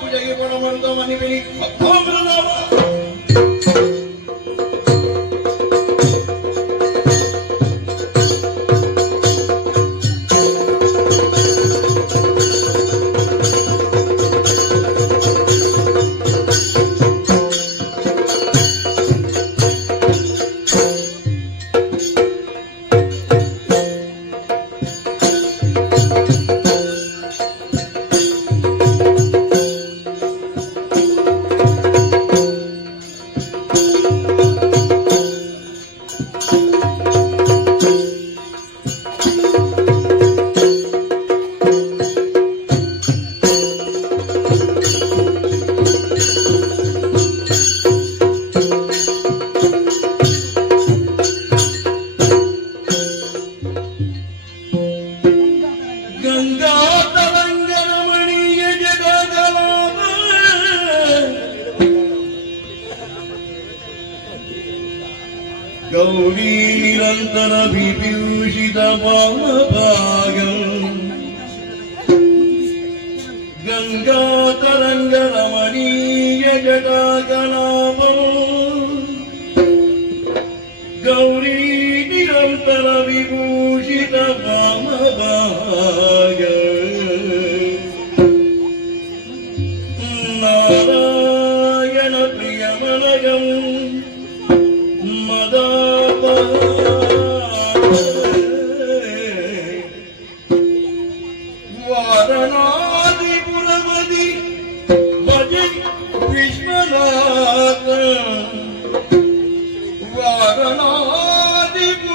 ಪೂಜೆಗೆ ಕೊಡಮಂತ ಮನಿಬಿನಿ ಗೌರಿ ನಿರಂತರ ವಿಭೂಷಿತ ಭಾಗಂ ಗಂಗಾ ತರಂಗ ರಮಣೀಯ ಜಟಾಕಲಾಪಂ ಗೌರಿ ನಿರಂತರ ವಿಭೂಷಿತ ನಾರಾಯಣ ಪ್ರಿಯಮಲಯಂ ವಾರಣಾದಿಪುರಪತಿ ಭಜೆ ವಿಶ್ವನಾಥ ವಾರಣಾದಿಪುರಪತಿ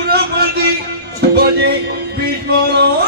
ಭಜೆ ವಿಶ್ವನಾಥ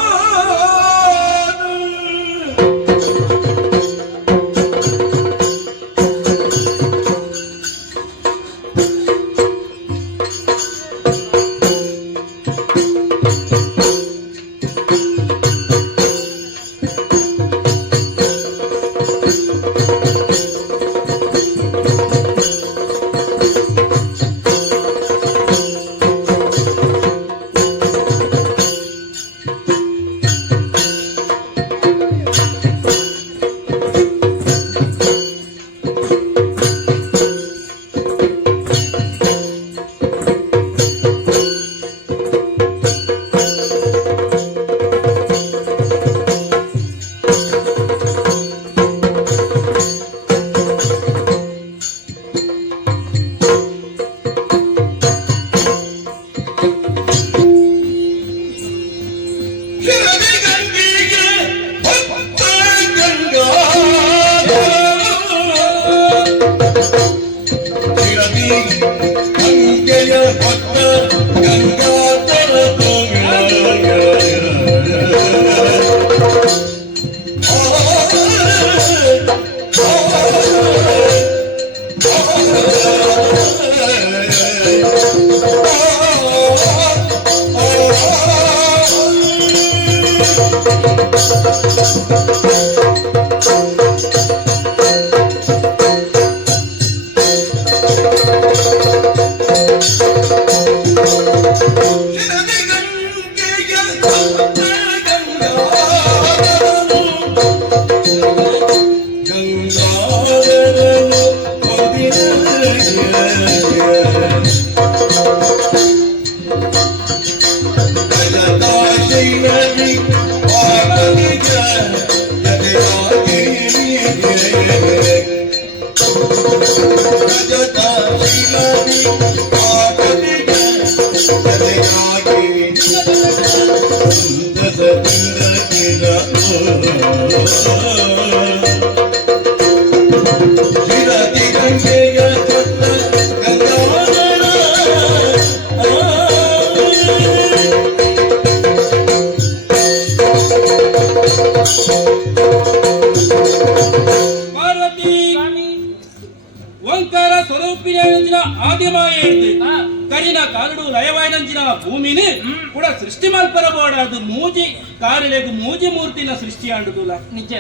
ಭೂಮಿನಿ ಕೂಡ ಸೃಷ್ಟಿ ಮಲ್ಪರಬೋಡದು ಮೂಜಿ ಕಾರಿಲೆಗು ಮೂಜಿ ಮೂರ್ತಿನ ಸೃಷ್ಟಿ ಅಂಡುದುಲ ನಿಜ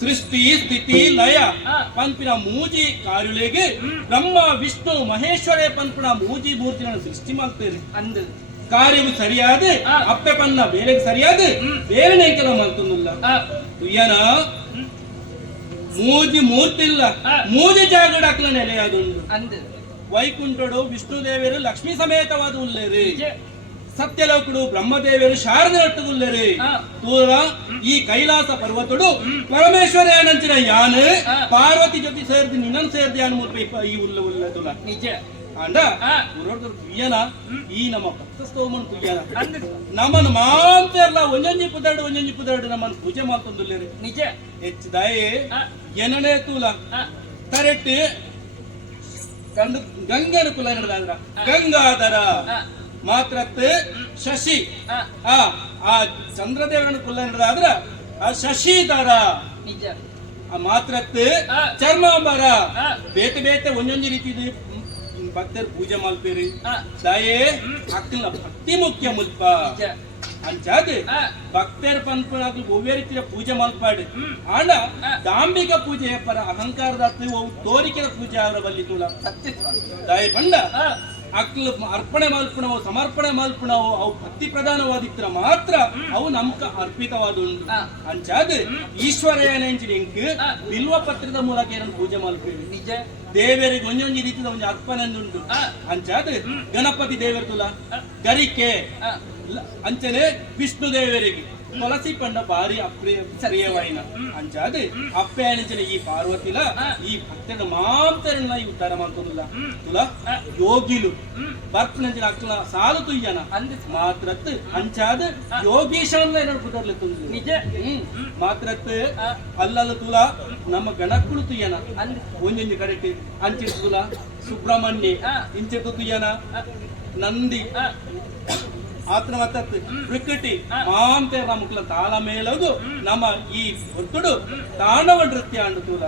ಸೃಷ್ಟಿ ಸ್ಥಿತಿ ಲಯ ಪಂಪಿನ ಮೂಜಿ ಕಾರುಲೆಗೆ ಬ್ರಹ್ಮ ವಿಷ್ಣು ಮಹೇಶ್ವರೇ ಪಂಪಿನ ಮೂಜಿ ಮೂರ್ತಿನ ಸೃಷ್ಟಿ ಮಾಡ್ತೇನೆ ಅಂದು ಕಾರ್ಯವು ಸರಿಯಾದ ಅಪ್ಪೆ ಪನ್ನ ಬೇರೆ ಸರಿಯಾದ ಬೇರೆ ನೆಂಕೆಲ ಮಲ್ತುಂದಿಲ್ಲ ತುಯ್ಯನ ಮೂಜಿ ಮೂರ್ತಿಲ್ಲ ಮೂಜಿ ಜಾಗಡ ಅಕ್ಲ ನೆಲೆಯಾದುಂಡು ಅಂದು ವೈಕುಂಠಡು ವಿಷ್ಣುದೇವರು ಲಕ್ಷ್ಮೀ ಸಮೇತವಾದ ಉಲ್ಲೇರಿ ಸತ್ಯಲೋಕುಡು ಬ್ರಹ್ಮದೇವರು ಶಾರದೆ ಒಟ್ಟುಗುಲ್ಲೇರಿ ತೂರ ಈ ಕೈಲಾಸ ಪರ್ವತಡು ಪರಮೇಶ್ವರ ಏನಂಚಿನ ಯಾನ್ ಪಾರ್ವತಿ ಜೊತೆ ಸೇರ್ದಿ ನಿನ್ನನ್ ಸೇರ್ದಿ ಅನ್ ಮುಲ್ಪ ಈ ಉಲ್ಲ ಉಲ್ಲ ತುಲ ನಿಜ ಅಂಡ ತುಯ್ಯನ ಈ ನಮ್ಮ ಭಕ್ತ ಸ್ತೋಮನ್ ತುಯ್ಯನ ನಮ್ಮನ್ ಮಾಂತೆಲ್ಲ ಒಂಜೊಂಜಿ ಪುದರ್ಡು ನಮ್ಮನ್ ಪೂಜೆ ಮಾಡ್ತಂದುಲ್ಲೇರಿ ನಿಜ ಹೆಚ್ಚು ದಯೆ ಏನನೇ ತೂಲ ಕರೆಕ್ಟ್ ಗಂಡು ಗಂಗನ ಕುಲ ನಡೆದಾದ್ರ ಗಂಗಾಧರ ಮಾತ್ರತ್ ಶಶಿ ಆ ಚಂದ್ರದೇವನ ಕುಲ ನಡೆದಾದ್ರ ಆ ಶಶಿಧರ ನಿಜ ಮಾತ್ರತ್ ಚರ್ಮಾಂಬರ ಬೇತೆ ಬೇತೆ ಒಂದೊಂದು ರೀತಿ ಭಕ್ತರು ಪೂಜೆ ಮಾಡ್ತೀರಿ ದಯೆ ಅಕ್ಕನ ಭಕ್ತಿ ಮುಖ್ಯ ಮುಲ್ಪ ಅಂಚಾದ ಭಕ್ತರ ಪಂಪನಾಗ್ಲಿ ಒವ್ವೇ ರೀತಿಯ ಪೂಜೆ ಮಲ್ಪಾಡು ಆಂಡ ದಾಂಬಿಕ ಪೂಜೆ ಪರ ಅಹಂಕಾರದ ತೋರಿಕೆಯ ಪೂಜೆ ಅವರ ಬಲ್ಲಿ ತುಳ ದಯ ಬಂಡ ಅಕ್ಲು ಅರ್ಪಣೆ ಮಲ್ಪಣವು ಸಮರ್ಪಣೆ ಮಲ್ಪಣವು ಅವು ಭಕ್ತಿ ಪ್ರಧಾನವಾದಿತ್ರ ಮಾತ್ರ ಅವು ನಮ್ಕ ಅರ್ಪಿತವಾದುಂಟು ಅಂಚಾದ ಈಶ್ವರ ಏನಂಚಿಂಕ್ ಬಿಲ್ವ ಪತ್ರದ ಮೂಲಕ ಏನನ್ನು ಪೂಜೆ ಮಲ್ಪೇವಿ ನಿಜ ದೇವರಿಗೆ ಒಂದೊಂದು ರೀತಿಯ ಒಂದು ಅರ್ಪಣೆ ಉಂಟು ಅಂಚಾದ ಗಣಪತಿ ದೇವರ ತುಲ ಗರಿಕೆ ಅಂಚನೆ ವಿಷ್ಣು ದೇವರಿಗೆ ತುಳಸಿ ಪಂಡ ಬಾರಿ ಪ್ರಿಯವಾಯಿನ ಅಂಚಾದ ಅಪ್ಪೆ ಅನಿಂಚನೆ ಈ ಪಾರ್ವತಿಲ ಈ ಭಕ್ತರ ಮಾಂತರನ್ನ ಈ ಉದ್ಧಾರ ಮಾಡ್ತದಿಲ್ಲ ತುಲ ಯೋಗಿಲು ಬರ್ಪನಂಚಿನ ಅಕ್ಕಲ ಸಾಲು ತುಯ್ಯನ ಮಾತ್ರತ್ ಅಂಚಾದ ಯೋಗೀಶನ ಏನಾದ್ರು ಕುದರ್ಲಿತ್ತು ನಿಜ ಮಾತ್ರತ್ ಅಲ್ಲಲ್ಲ ತುಲ ನಮ್ಮ ಗಣಕ್ಕಳು ತುಯ್ಯನ ಒಂದೊಂದು ಕಡೆಗೆ ಅಂಚಿನ ತುಲ ಸುಬ್ರಹ್ಮಣ್ಯ ಇಂಚಿತು ತುಯ್ಯನ ನಂದಿ ಆತನ ಮತ್ತತ್ತು ಪ್ರಕೃತಿ ಮಾಂತೆ ನಮಕ್ಲ ತಾಳ ಮೇಲಗು ನಮ್ಮ ಈ ಬರ್ತುಡು ತಾಂಡವ ನೃತ್ಯ ಅಂಡು ತೂಲ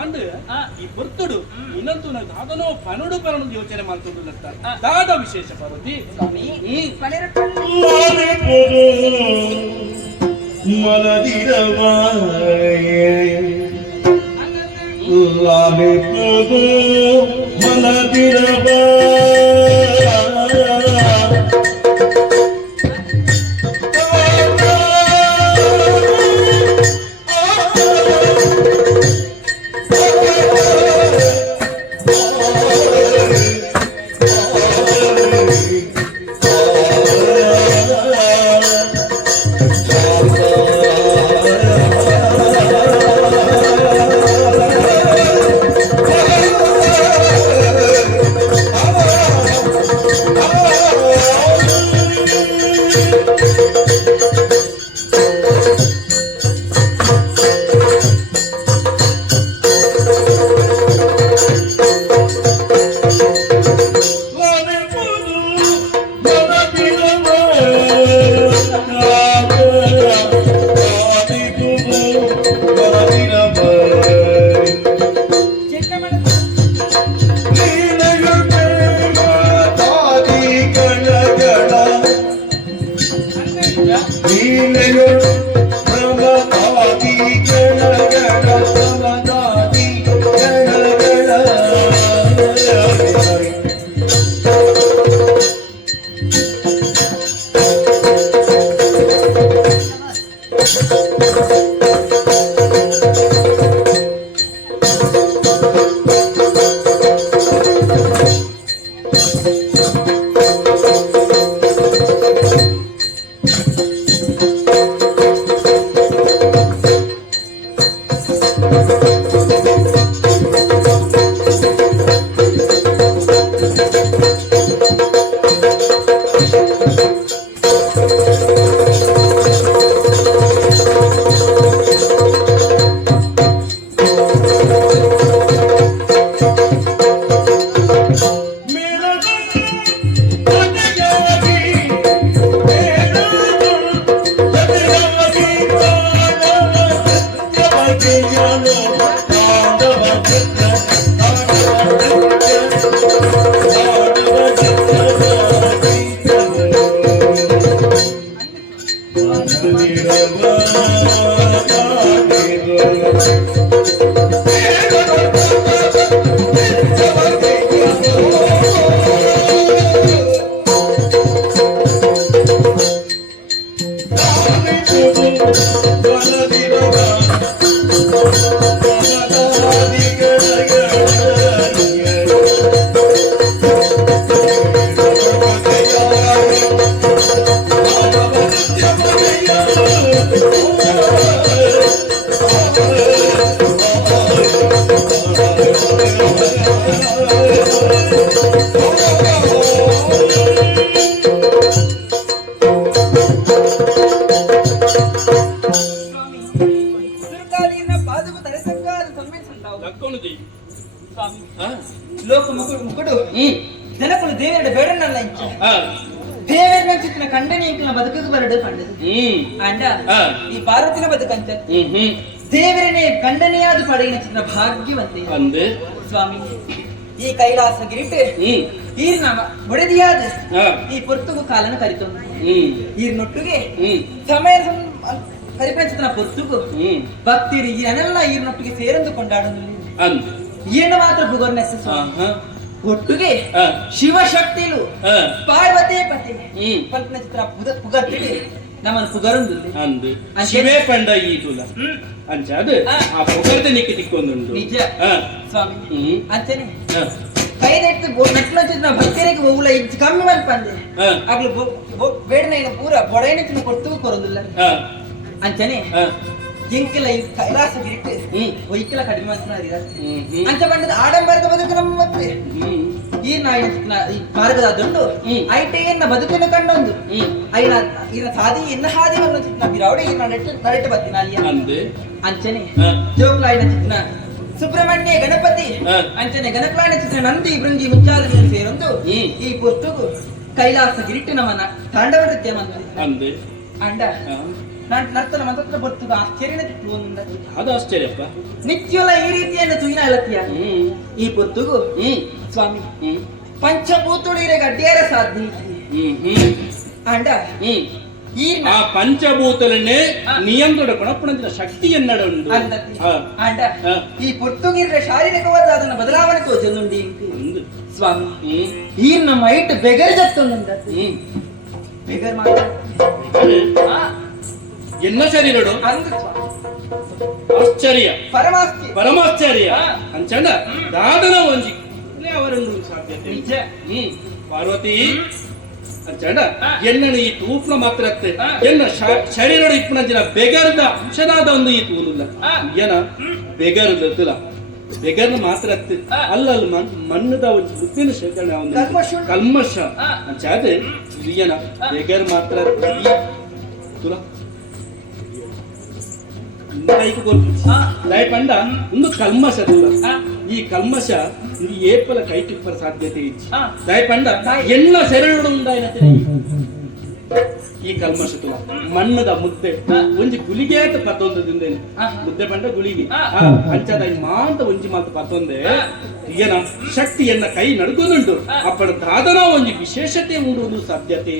ಅಂಡು ಈ ಬರ್ತುಡು ಇನ್ನಂತೂ ದಾದನೋ ಪನುಡು ಪರನು ಯೋಚನೆ ಮಾಡ್ಕೊಂಡು ದಾದ ವಿಶೇಷ ಪಾರ್ವತಿ ಸ್ವಾಮಿ ముకుడు జనకులు దేవుడు ಬೇಡನಲ್ಲ ಇಂಚ ದೇವರನ್ನ ಚಿತ್ತನ ಕಂಡನಿ ಇಂಕನ ಬದುಕಕ್ಕೆ ಬರಡು ಕಂಡದು ಅಂಡ ಈ ಪಾರ್ವತಿನ ಬದುಕಂತ ದೇವರನೇ ಕಂಡನೆಯಾದ ಪಡೆಯಿನ ಚಿತ್ತನ ಭಾಗ್ಯವಂತೆ ಅಂದೆ ಸ್ವಾಮಿ ಈ ಕೈಲಾಸ ಗಿರಿಟ್ ಈರ್ನ ಒಡೆದಿಯಾದ ಈ ಪೊರ್ತುಗು ಕಾಲನ ಕರಿತೊಂದು ಈರ್ನೊಟ್ಟಿಗೆ ಸಮಯ ಕರಿಪನ ಚಿತ್ತನ ಪೊರ್ತುಗು ಭಕ್ತಿರಿ ಈರನೆಲ್ಲ ಈರ್ನೊಟ್ಟಿಗೆ ಸೇರಂದು ಕೊಂಡಾಡಲು ఈయన మాత్రం పుగర్నెస్ ಒಟ್ಟಿಗೆ ಶಿವಶಕ್ತಿಲು ಪಾರ್ವತಿ ಪತಿ ಪಂತನ ಚಿತ್ರ ಪುಗರ್ತಿಗೆ ನಮ್ಮನ್ನು ಪುಗರುಂದು ಅಂದು ಶಿವೇ ಪಂಡ ಈತುಲ ಅಂಚಾದು ಆ ಪುಗರ್ತೆ ನಿಕ್ಕೆ ತಿಕ್ಕೊಂದುಂಡು ನಿಜ ಸ್ವಾಮಿ ಅಂಚನೆ ಕೈದೆಟ್ಟು ನಟ್ಲ ಚಿತ್ರ ಭಕ್ತರಿಗೆ ಹೋಗುಲ ಇಜ್ಜ ಕಮ್ಮಿ ಮಲ್ಪಂದೆ ಆಗ್ಲು ಬೇಡನ ಇನ್ನು ಪೂರ ಬೊಡೈನ ಚಿನ್ನ ಕೊಡ್ತು ಕೊರೋದಿಲ್ಲ ಅಂಚನೆ ಎಂಕೆಲ್ಲ ಕೈಲಾಸ ಗಿರಿಟ್ಟು ಒಯ್ಕೆಲ್ಲ ಕಡಿಮೆ ಮಾತನಾಡಿದ ಅಂಚ ಬಂಡದ ಆಡಂಬರದ ಬದುಕು ನಮ್ಮ ಮತ್ತೆ ಈ ಮಾರ್ಗದ ದುಂಡು ಐಟೆಯನ್ನ ಬದುಕನ್ನು ಕಂಡೊಂದು ಐನ ಇನ್ನ ಸಾದಿ ಇನ್ನ ಹಾದಿ ಒಂದು ಚಿತ್ನ ಬಿರಾವಡೆ ಇನ್ನ ನರೆಟ್ಟು ಬತ್ತಿ ನಾಲಿಯ ಅಂಚನೆ ಜೋಕ್ಲಾಯಿನ ಚಿತ್ನ ಸುಬ್ರಹ್ಮಣ್ಯ ಗಣಪತಿ ಅಂಚನೆ ಗಣಕಲಾಯಿನ ಚಿತ್ರ ನಂದಿ ಬೃಂಗಿ ಮುಂಚಾದ ಸೇರೊಂದು ಈ ಪುಸ್ತಕು ಕೈಲಾಸ ಗಿರಿಟ್ಟು ನಮ್ಮನ್ನ ತಾಂಡವ ನೃತ್ಯ ಮಂದಿ ಅಂಡ ನರ್ತನ ಮಂತ್ರ ಬರ್ತದ ಆಶ್ಚರ್ಯನ ಅದು ಆಶ್ಚರ್ಯಪ್ಪ ನಿತ್ಯಲ್ಲ ಈ ರೀತಿಯನ್ನು ತುಯಿನ ಅಳತಿಯ ಈ ಪೊತ್ತುಗು ಸ್ವಾಮಿ ಪಂಚಭೂತುಳಿರೆ ಗಡ್ಡಿಯರ ಸಾಧ್ಯ ಅಂಡ ಈ ಆ ಪಂಚಭೂತಲನ್ನೇ ನಿಯಂತ್ರಣ ಕೊಣಪ್ಪಣಂತಿನ ಶಕ್ತಿಯನ್ನಡ ಉಂಟು ಅಂಡ ಈ ಪೊತ್ತುಗಿರ ಶಾರೀರಿಕವಾದ ಅದನ್ನ ಬದಲಾವಣೆ ತೋಚುಂಡಿ ಸ್ವಾಮಿ ಈ ನಮ್ಮ ಐಟ್ ಬೆಗರ್ ಜತ್ತೊಂದು ಬೆಗರ್ ಮಾತ್ರ ಎನ್ನ ಶರೀರಡು ಆಶ್ಚರ್ಯ ಪರಮಾಶ್ಚರ್ಯ ಅಂಚಂಡ ದಾದನ ಒಂಜಿ ಅವರೊಂದು ಸಾಧ್ಯತೆ ಪಾರ್ವತಿ ಅಂಚಂಡ ಎನ್ನನು ಈ ತೂಪ್ನ ಮಾತ್ರ ಎನ್ನ ಶರೀರಡು ಇಪ್ಪನಂಚಿನ ಬೆಗರ್ದ ಅಂಶನಾದ ಒಂದು ಈ ತೂಲಿಲ್ಲ ಏನ ಬೆಗರ್ದ ಬೆಗರ್ನ ಮಾತ್ರ ಅಲ್ಲಲ್ಲಿ ಮಣ್ಣದ ಒಂದು ವೃತ್ತಿನ ಶೇಖರಣೆ ಒಂದು ಕಲ್ಮಶ ಅಂಚಾದೆ ಏನ ಬೆಗರ್ ಮಾತ್ರ ತುಲ ಪಂಡ ಒಂದು ಕಲ್ಮಶ ಈ ಕಲ್ಮಶ ಏಪಲ ಕೈ ಟಿಪ್ಪರ ಸಾಧ್ಯತೆ ಇಚ್ಚಿ ಪಂಡ ಎನ್ನ ಸೆರಳು ಈ ಕಲ್ಮಶ ತುಲ ಮಣ್ಣದ ಮುದ್ದೆ ಒಂಜಿ ಗುಳಿಗೆ ಆಯ್ತು ಪತ್ತೊಂದದಿಂದ ಮುದ್ದೆ ಪಂಡ ಗುಳಿಗೆ ಅಂಚದ ಮಾಂತ ಒಂಜಿ ಮಾತು ಪತ್ತೊಂದೆ ಏನ ಶಕ್ತಿಯನ್ನ ಕೈ ನಡ್ಕೊಂಡುಂಟು ಅಪ್ಪಡ ದಾದನ ಒಂಜಿ ವಿಶೇಷತೆ ಉಂಡು ಸಾಧ್ಯತೆ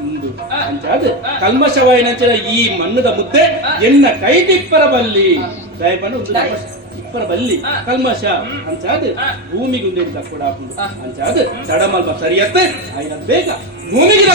ಉಂಡು ಅಂಚಾದ ಕಲ್ಮಶವಾಯಿನಂಚನ ಈ ಮಣ್ಣದ ಮುದ್ದೆ ಎನ್ನ ಕೈ ಟಿಪ್ಪರ ಬಲ್ಲಿ ದಯಪಂಡ ಇಪ್ಪರ ಬಲ್ಲಿ ಕಲ್ಮಶ ಅಂಚಾದ ಭೂಮಿಗೆ ಉಂಡೆ ಕೂಡ ಅಂಚಾದ ತಡಮಲ್ಪ ಸರಿಯತ್ತೆ ಆಯ್ನ ಬೇಗ ಭೂಮಿಗೆ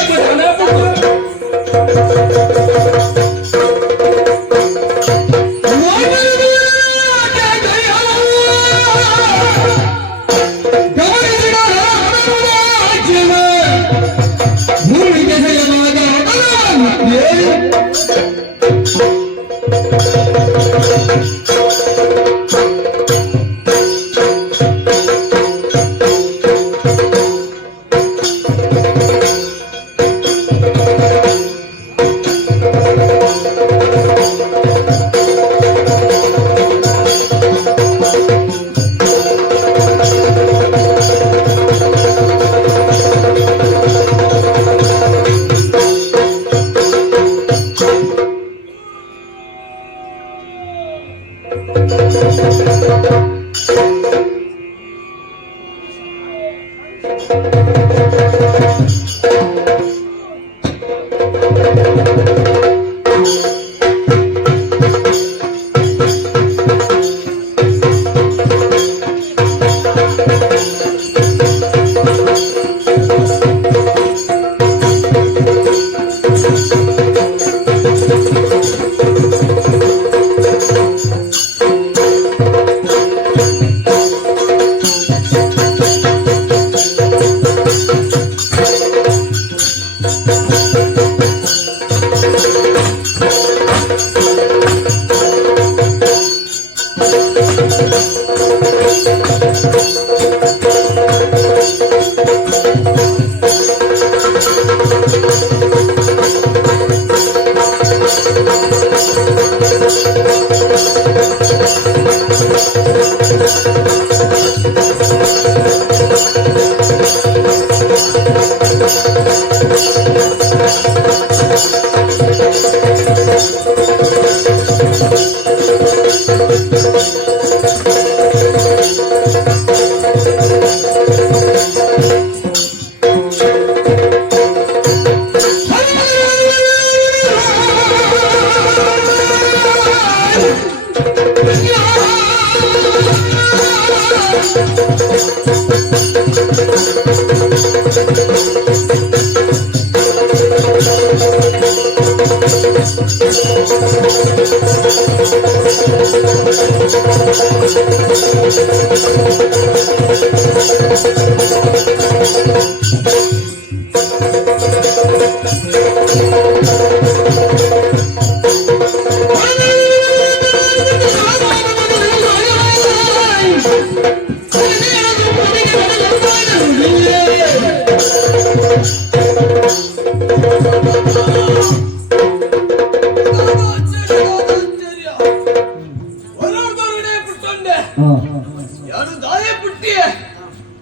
ಯಾನು ದಾಯ ಪುಟ್ಟಿಯ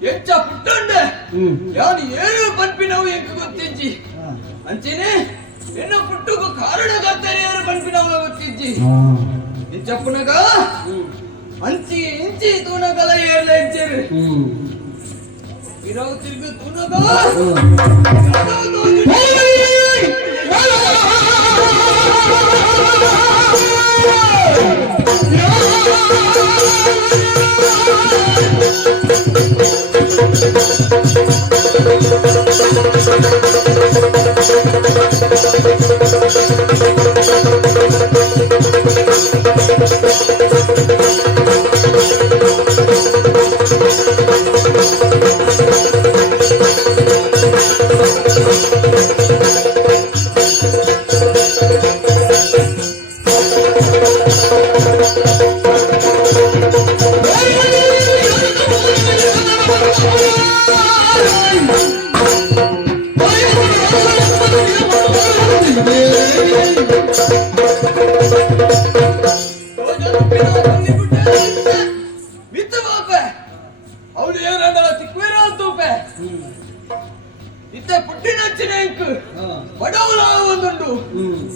ಹೆಚ್ಚ ಪುಟ್ಟಂಡೆ ಯಾನು ಏನು ಪನ್ಪಿನವು ಎಂಕ ಗೊತ್ತಿಜ್ಜಿ ಅಂಚೆನೆ ಎನ್ನ ಪುಟ್ಟುಗು ಕಾರಣಗತ್ತರೆ ಏನು ಪನ್ಪಿನವು ಗೊತ್ತಿಜ್ಜಿ ಇಂಚಪ್ಪುನಗ ಅಂಚಿ ಇಂಚಿ ತೂನಗಲ ಏರ್ಲ ಎಂಚೆರು ಇರೋ ತಿರುಗು ತೂನಗ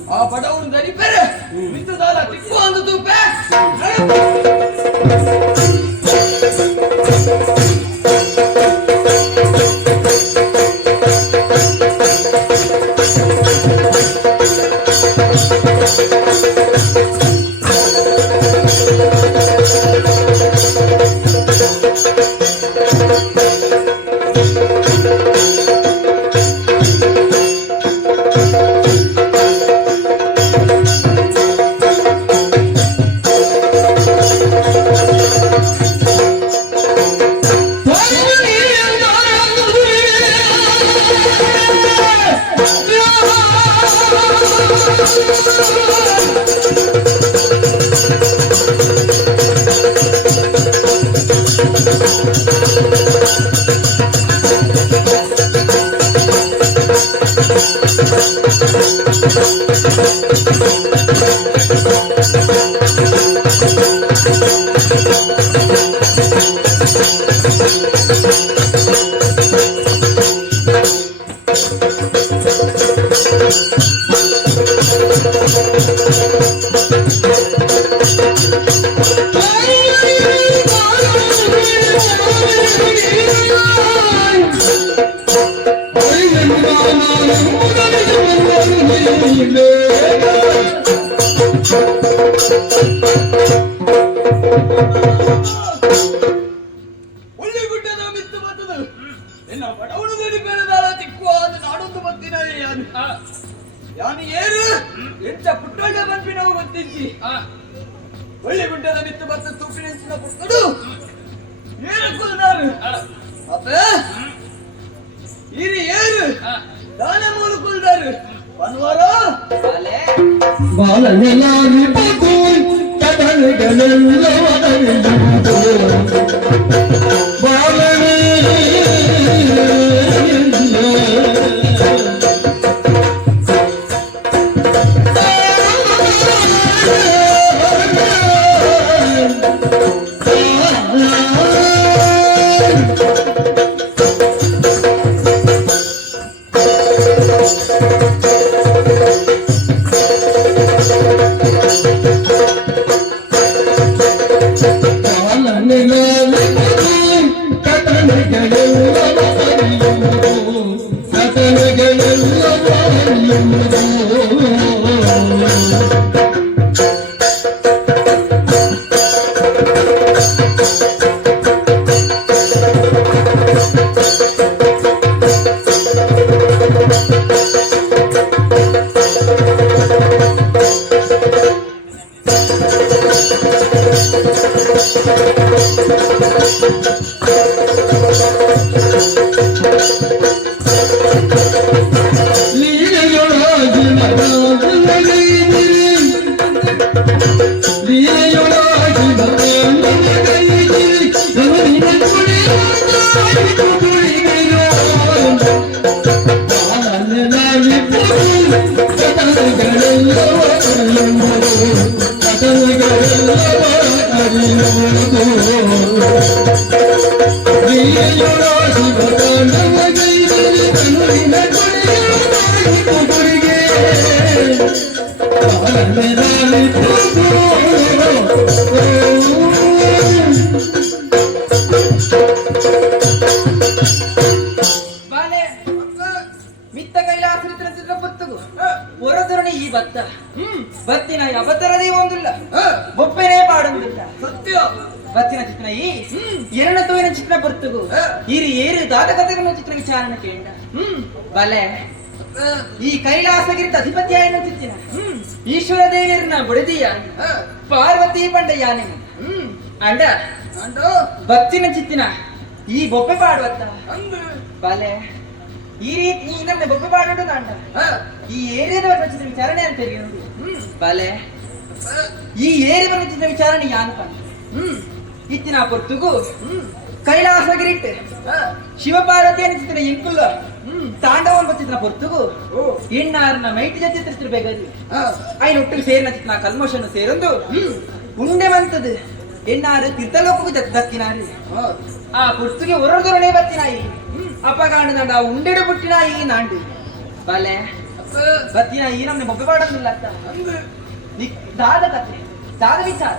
ಆ ಪಡವನ್ನು ದರಿಪೆರೆ ಮಿತ್ತದಾಲ ತಿಕ್ಕು ಅಂದು ತೂಪೆ ಉಳ್ಳಿಗುಡ್ಡದ ಮಿತ್ತು ಬತ್ತದು ನಿನ್ನ ಬಡವನು ದರಿಪೆರೆದಾಳ ತಿಕ್ಕು ಅದು ನಾಡೊಂದು ಬತ್ತಿನ ಯಾನು ಏರು ಎಂಚ ಪುಟ್ಟೊಳ್ಳೆ ಬಂಪಿನವು ಬತ್ತಿಂಚಿ ಉಳ್ಳಿಗುಡ್ಡದ ಮಿತ್ತು ಬತ್ತ ತೂಪಿನ ಪುಟ್ಟಡು ಏರು ಕುಲ್ದಾರು ಅಪ್ಪ ಇರಿ ಏರು ದಾನ ಮೂರು ಕುಲ್ದಾರು ಬನ್ವಾರ ಬಾಲನೆಲಾಗಿ ಪೋತು ಕಡಲುಗಳೆಲ್ಲ ಒದಗಿಸುವುದು ಬಾಲನೆ ಮಿತ್ತ ಕೈಲಾಸ ಬತ್ತಗು ಹೊರದೊರಣಿ ಈ ಭತ್ತ ಬತ್ತಿನ ಅಬತ್ತರದೇ ಒಂದಿಲ್ಲ ಒಪ್ಪೆನೇ ಪಾಡೊಂದಿಲ್ಲ ಸತ್ಯ ಬತ್ತಿನ ಚಿತ್ರ ಈ ಎರಡು ತೋವಿನ ಚಿತ್ರ ಬರ್ತಗು ಹಿರಿ ಏರು ದಾದ ಕಥೆಗಳ ಚಿತ್ರ ವಿಚಾರಣ ಕೇಂದ್ರ ಬಲೆ ಈ ಕೈಲಾಸಗಿರಿತ ಅಧಿಪತಿಯಾಯನ ಚಿತ್ತಿನ ಈಶ್ವರ ದೇವಿಯರನ್ನ ಬಡದಿಯ ಪಾರ್ವತಿ ಪಂಡಯ್ಯಾನೆ ಅಂಡ ಬತ್ತಿನ ಚಿತ್ತಿನ ಈ ಬೊಬ್ಬೆ ಪಾಡುವತ್ತ ಬಲೆ ಈ ರೀತಿ ನಮ್ಮ ಬೊಬ್ಬೆ ಪಾಡೋದು ಅಂಡ ಈ ಏರಿಯಾದ ಚಿತ್ರ ವಿಚಾರಣೆ ಅಂತ ಬಲೆ ಈ ಏರಿಯ ಚಿತ್ರ ವಿಚಾರಣೆ ಯಾನಪ್ಪ ಇತ್ತಿನ ಪೊರ್ತುಗು ಕೈಲಾಸಗಿರಿಟ್ಟು ಶಿವಪಾರ್ವತಿ ಚಿತ್ರ ಎಂಕುಲ್ಲ ತಾಂಡವನ್ ಚಿತ್ರ ಪೊರ್ತುಗು ಎಣ್ಣಾರನ ಮೈಟಿ ಜೊತೆ ಚಿತ್ರ ಬೇಗದು ಐನ ಒಟ್ಟಿಗೆ ಸೇರಿನ ಚಿತ್ರ ಕಲ್ಮೋಷನ್ನು ಸೇರೊಂದು ಉಂಡೆ ಬಂತದು ಎಣ್ಣಾರು ತೀರ್ಥಲೋಕಕ್ಕೂ ದಕ್ಕಿನಾರಿ ಆ ಪುರ್ತುಗೆ ಹೊರದೊರಣೆ ಬತ್ತಿನಾಯಿ ಅಪಗಾಂಡ ಉಂಡೆಡು ಬುಟ್ಟಿನಾಯಿ ನಾಂಡು ಬಲೆ ಬತ್ತಿನಾಯಿ ನಮ್ಗೆ ಬೊಬ್ಬೆ ಪಾಡೋದಿಲ್ಲ ಅಂತ ದಾದ ಕಥೆ ದಾದ ವಿಚಾರ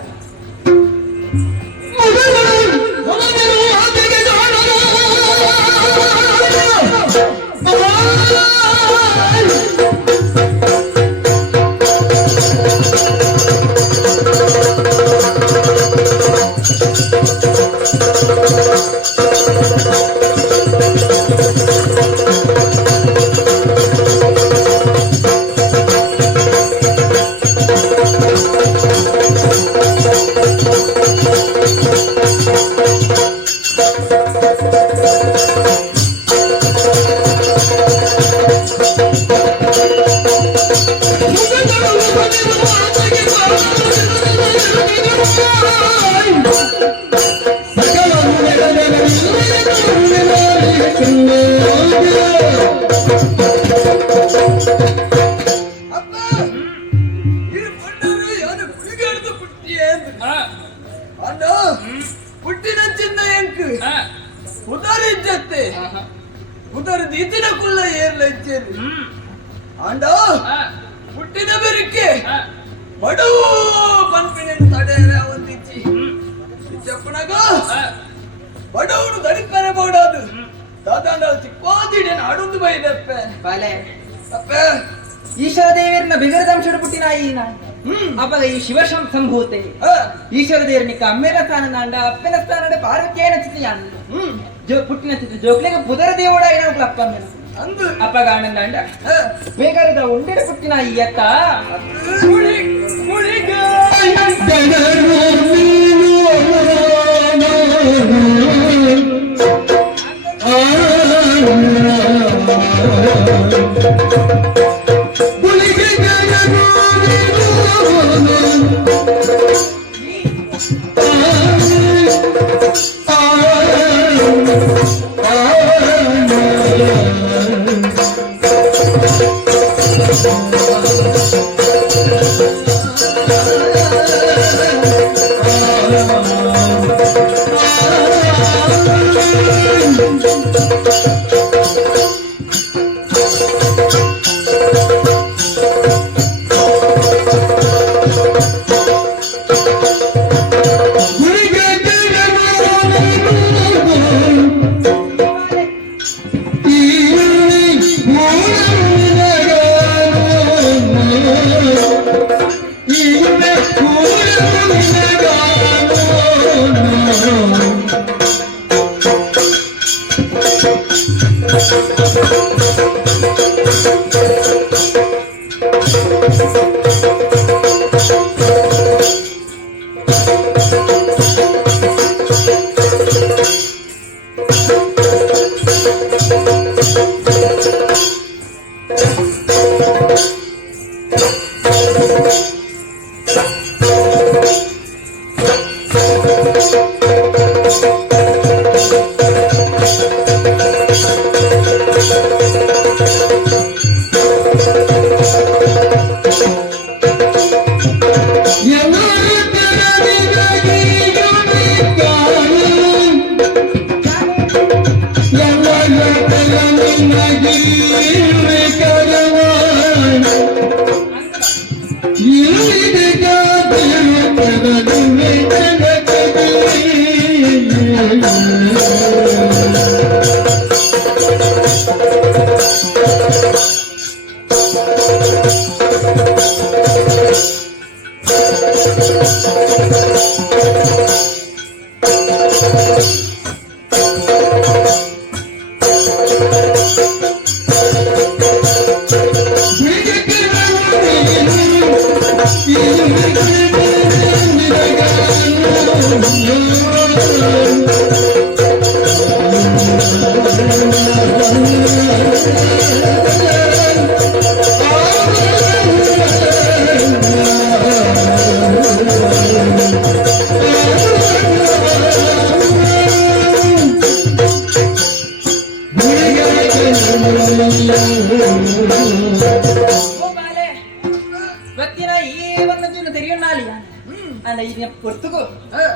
పుట్టిన బెరికి బడువు పన్పినెన్ తడేరా వందిచ్చి చెప్పనగా ಬಡವನು ಗಡಿಪರಬಹುದು ದಾದಾಂಡ ಚಿಕ್ಕೋದಿಡೇನ ಅಡುದು ಬೈದಪ್ಪೆ ಬಾಲೆ ಅಪ್ಪೆ ಈಶ್ವರ ದೇವರನ್ನ ಬಿಗರದಂಶಡ ಪುಟ್ಟಿನಾಯಿ ಅಪ್ಪಗ ಈ ಶಿವ ಸಂಭೂತೆ ಈಶ್ವರ ದೇವರನಿಕ ಅಮ್ಮೆನ ಸ್ಥಾನದ ಅಪ್ಪನ ಸ್ಥಾನದ ಪಾರ್ವತಿಯನ ಚಿತ್ರ ಪುಟ್ಟಿನ ಚಿತ್ರ ಜೋಕ್ಲೆಗೆ ಪುದರ ದೇವಡ ಏನೋ ಅಪ್ಪ ಅಂದು ಅಪ್ಪಗ ಆನಂದ ಬೇಗರದ ಉಂಡೆಡ ಪುಟ್ಟಿನಾಯಿ ಅತ್ತ Bully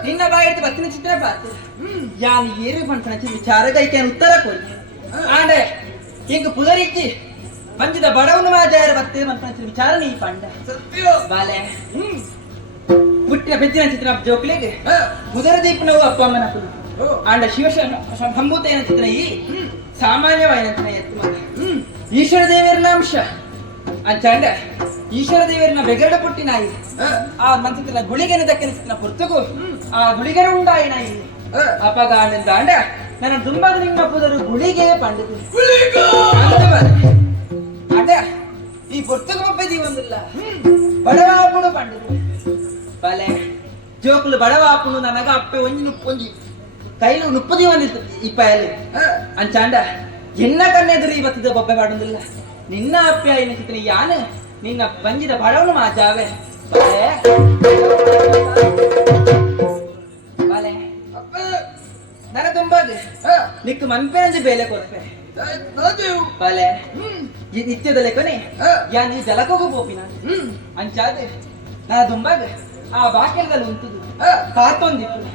ನಿನ್ನ ಬಾಯಿ ಬತ್ತಿನ ಚಿತ್ರ ಪಾತ್ರ ಯಾನ್ ಏರು ಪಂಚನ ವಿಚಾರ ಕೈಕೇನು ಉತ್ತರ ಕೊಡಿ ಆಂಡೆ ಹಿಂಗ ಪುದರಿಚ್ಚಿ ಮಂಜಿದ ಬಡವನ ಮಾಜಾರ ಬತ್ತೆ ಮಂತ್ರ ವಿಚಾರ ನೀ ಪಂಡ ಸತ್ಯ ಬಾಲೆ ಪುಟ್ಟಿನ ಬೆಚ್ಚಿನ ಚಿತ್ರ ಜೋಕ್ಲಿಗೆ ಮುದರ ದೀಪನವು ಅಪ್ಪ ಅಮ್ಮನ ಆಂಡ ಸಂಭೂತೇನ ಚಿತ್ರ ಈ ಸಾಮಾನ್ಯವಾಯಿನ ಎತ್ತು ಈಶ್ವರ ದೇವರ ಅಂಶ ಅಂಚಂಡ ಈಶ್ವರ ದೇವರಿನ ಬೆಗರಡ ಪುಟ್ಟಿನಾಯಿ ಆ ಮಂತ್ರ ಗುಳಿಗೆನ ದಕ್ಕನ ಪುರ್ತಕು ಆ ಗುಳಿಗೆನ ಉಂಡಾಯಿ ನಾಯಿ ಅಪಗಾಂಡ ಅಂಡ ನನ್ನ ದುಂಬದ ನಿಮ್ಮ ಪುದರು ಗುಳಿಗೆ ಪಂಡಿತು ಅಂಡ ಈ ಪುರ್ತಕು ಒಬ್ಬದಿ ಒಂದಿಲ್ಲ ಬಡವಾಪುಡು ಪಂಡಿತು ಬಲೆ ಜೋಕುಲು ಬಡವಾಪುನು ನನಗ ಅಪ್ಪೆ ಒಂಜಿ ನುಪ್ಪೊಂಜಿ ಕೈಲು ನುಪ್ಪದಿ ಒಂದಿತ್ತು ಇಪ್ಪಯಲ್ಲಿ ಅಂಚಾಂಡ ಎನ್ನ ಕಣ್ಣೆದುರು ಇವತ್ತಿದ ಬೊಬ್ಬೆ ಮಾಡುದಿಲ್ಲ ನಿನ್ನ ಅಪ್ಯಾಯನ ಚಿತ್ರ ಯಾನು ನಿನ್ನ ಬಂಜಿದ ಬಡವನು ಮಾಜಾವೆ ಬಾಲೆ ನನ್ನ ತುಂಬಾಗ ನಿಕ್ಕು ಮನ್ಪೆನಂಜಿ ಬೇಲೆ ಕೊರ್ಪೆ ಬಾಲೆ ಈ ನಿತ್ಯದ ಲೆಕ್ಕನೆ ಯಾ ನೀ ಜಲಕೋಗು ಪೋಪಿನ ಅಂಚಾದೆ ನನ್ನ ತುಂಬಾಗ ಆ ಬಾಕೆಲ್ದಲ್ಲಿ ಉಂಟುದು ಕಾತೊಂದಿತ್ತು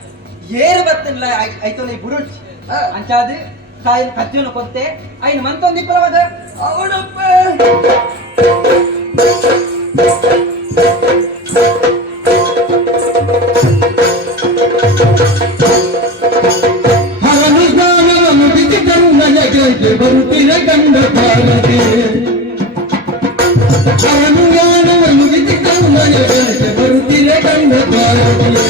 ಏರು ಬತ್ತಿಲ್ಲ ಐತೊಲೆ ಬುರುಂಚ್ ಅಂಚಾದೆ ಕಾಯಿನ ಕತ್ತಿಯನ್ನು ಕೊತ್ತೆ ಐನು ಮಂತೊಂದಿಪ್ಪಲವಾದ ಅವನಪ್ಪ ಹರನುಜ್ಞಾನವನ್ನು ಬಿಟ್ಟಿದ್ದಂಗ ಜಗಕ್ಕೆ ಬರುತ್ತಿರ ಕಂಡ ಕಾಲದೆ ಹರನುಜ್ಞಾನವನ್ನು ಬಿಟ್ಟಿದ್ದಂಗ ಜಗಕ್ಕೆ ಬರುತ್ತಿರ ಕಂಡ ಕಾಲದೆ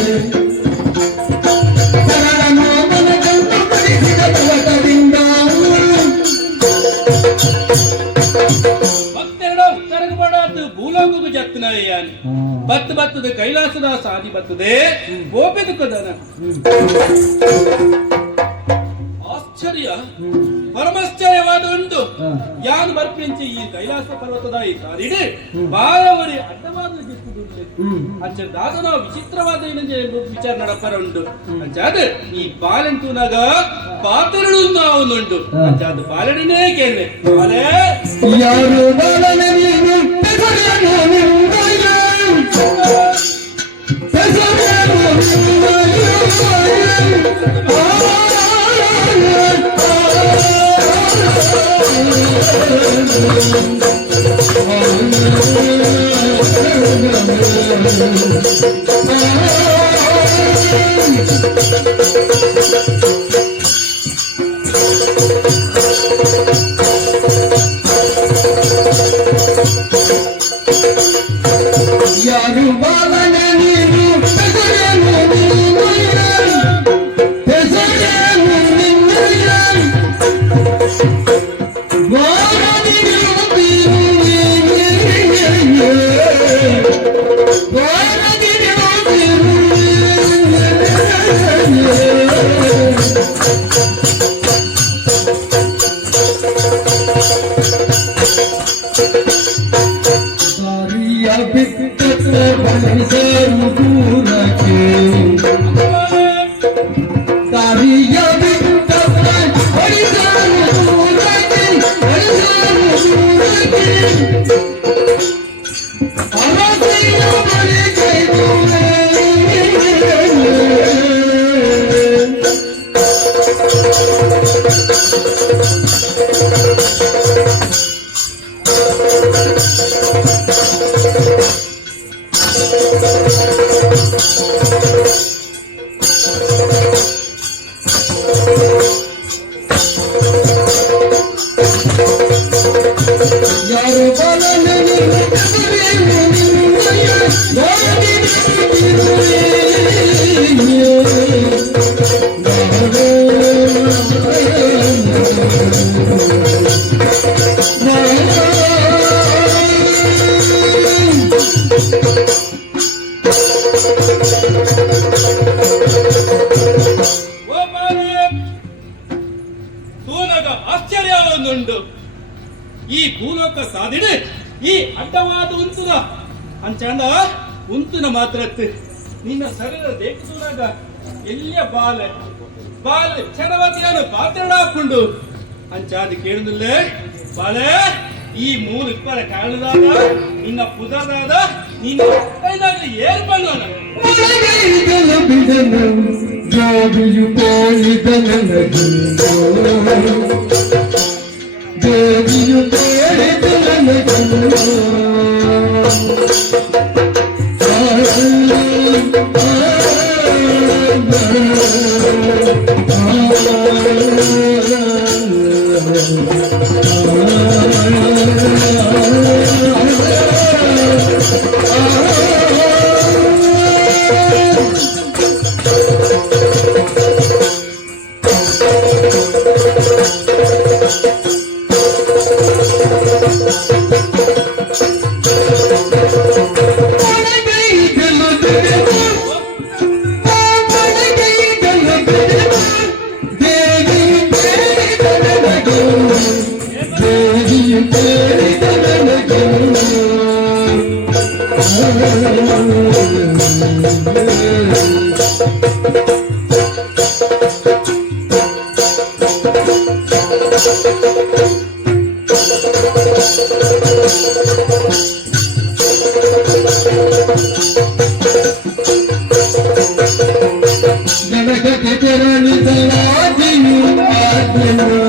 ಬತ್ತು ಬತ್ತದೆ ಕೈಲಾಸದ ಸಾದಿ ಬತ್ತದೆ ಗೋಪಿದುಕದನ ಆಶ್ಚರ್ಯ ಪರಮಾಶ್ಚರ್ಯವಾದ ಉಂಟು ಯಾನು ಬರ್ಪಿಂಚಿ ಈ ಕೈಲಾಸ ಪರ್ವತದ ಈ ಸಾರಿಡೆ ಬಾಯವರಿ ಅಡ್ಡವಾದ ಅಂಚ ದಾದನ ವಿಚಿತ್ರವಾದ ವಿಚಾರ ನಡಪರ ಉಂಟು ಅಂಚಾದ ಈ ಬಾಲೆಂಟುನಾಗ ಪಾತ್ರಗಳು ನಾವುಂಟು ಅಂಚಾದ ಬಾಲಡಿನೇ ಕೇಳಿದೆ ಬಾಲೆ ಯಾರು ಬಾಲನೆ ಯಾರು ಬಾಲನೆ ನೀನು ಪರಿಸರು ದೂರಕ್ಕೆ ತಾರಿಯ ಬಿಟ್ಟವ ಪರಿಸರು ದೂರಕ್ಕೆ ಪರಿಸರು ದೂರಕ್ಕೆ ಅರಸೆಯ ಮನೆಗೆ ಯಾರು ಬಲನೆ ತೂನಗ ಆಶ್ಚರ್ಯ ಒಂದುಂಟು. ಈ ಭೂಲೋಕ ಸಾಧಿಡೆ ಈ ಅಡ್ಡವಾದ ಉಂತುದ ಅಂಚಂದ ಉಂತುನ ಮಾತ್ರತ್ತೆ ನಿನ್ನ ಸರಳ ದೇಖುದಾಗ ಎಲ್ಲಿಯ ಬಾಲೆ ಬಾಲೆ ಚರವತಿಯನ್ನು ಪಾತ್ರಡ ಹಾಕೊಂಡು ಅಂಚಾದ ಕೇಳುದಿಲ್ಲೇ ಬಾಲೆ ಈ ಮೂರು ಇಪ್ಪರ ಕಾರಣದಾಗ ನಿನ್ನ ಪುದರಾದ ನಿನ್ನ ಕೈದಾಗಲಿ ಏನ್ ಮಾಡೋಣ ಜೋಡಿಯು ಬೋಳಿದ ನನಗೆ ದೇವಿಯು ಬೇಡಿದ ನನಗೆ ಜನಗತಿ ತೆರಳಿದಲಾದಿಯು ಆಜ್ಞೆಯು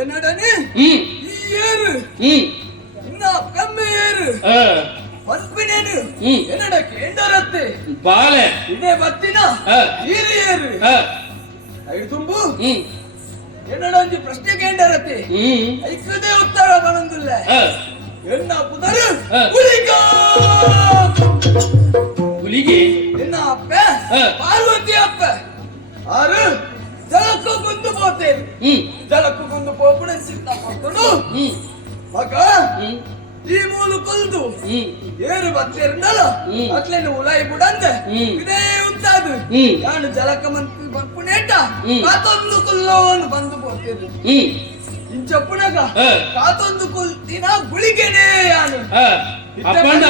என்னடனே ஏறு இன்ன கம்மி ஏறு பண்பினேனு என்னடா கேண்டரத்து ಬಾಲೆ இதே பத்தினா ஈரு ஏறு ஐடு தும்பு என்னடா இந்த ಪ್ರಶ್ನೆ கேண்டரத்து ஐக்குதே ಉತ್ತರ ಬರಂದಿಲ್ಲ என்ன புதரு புலிகா ಹುಲಿಗೆ என்ன அப்ப பார்வதி அப்ப ஆறு ಜಲಕ್ಕೂ ಕುಂದು ಹೋಗ್ತೇನೆ ಜಲಕ್ಕೂ ಕುಂದು ಹೋಗ್ಬಿಡ ಸಿಗ್ತಾ ಕೊಟ್ಟನು ಮಗ ಈ ಮೂಲು ಕೊಲ್ದು ಏರು ಬತ್ತೇರ್ನಲ್ಲ ಅಟ್ಲೇನು ಉಲಾಯಿ ಬಿಡಂದ ಇದೇ ಉಂಟಾದು ನಾನು ಜಲಕ್ಕ ಮನ್ಪುನೇಟ ಕಾತೊಂದು ಕುಲ್ಲೋನು ಬಂದು ಹೋಗ್ತೇನೆ ಇಂಚಪ್ಪುನಾಗ ಕಾತೊಂದು ಕುಲ್ತಿನ ಗುಳಿಗೆನೇ ಯಾನು ಅಪ್ಪಣ್ಣ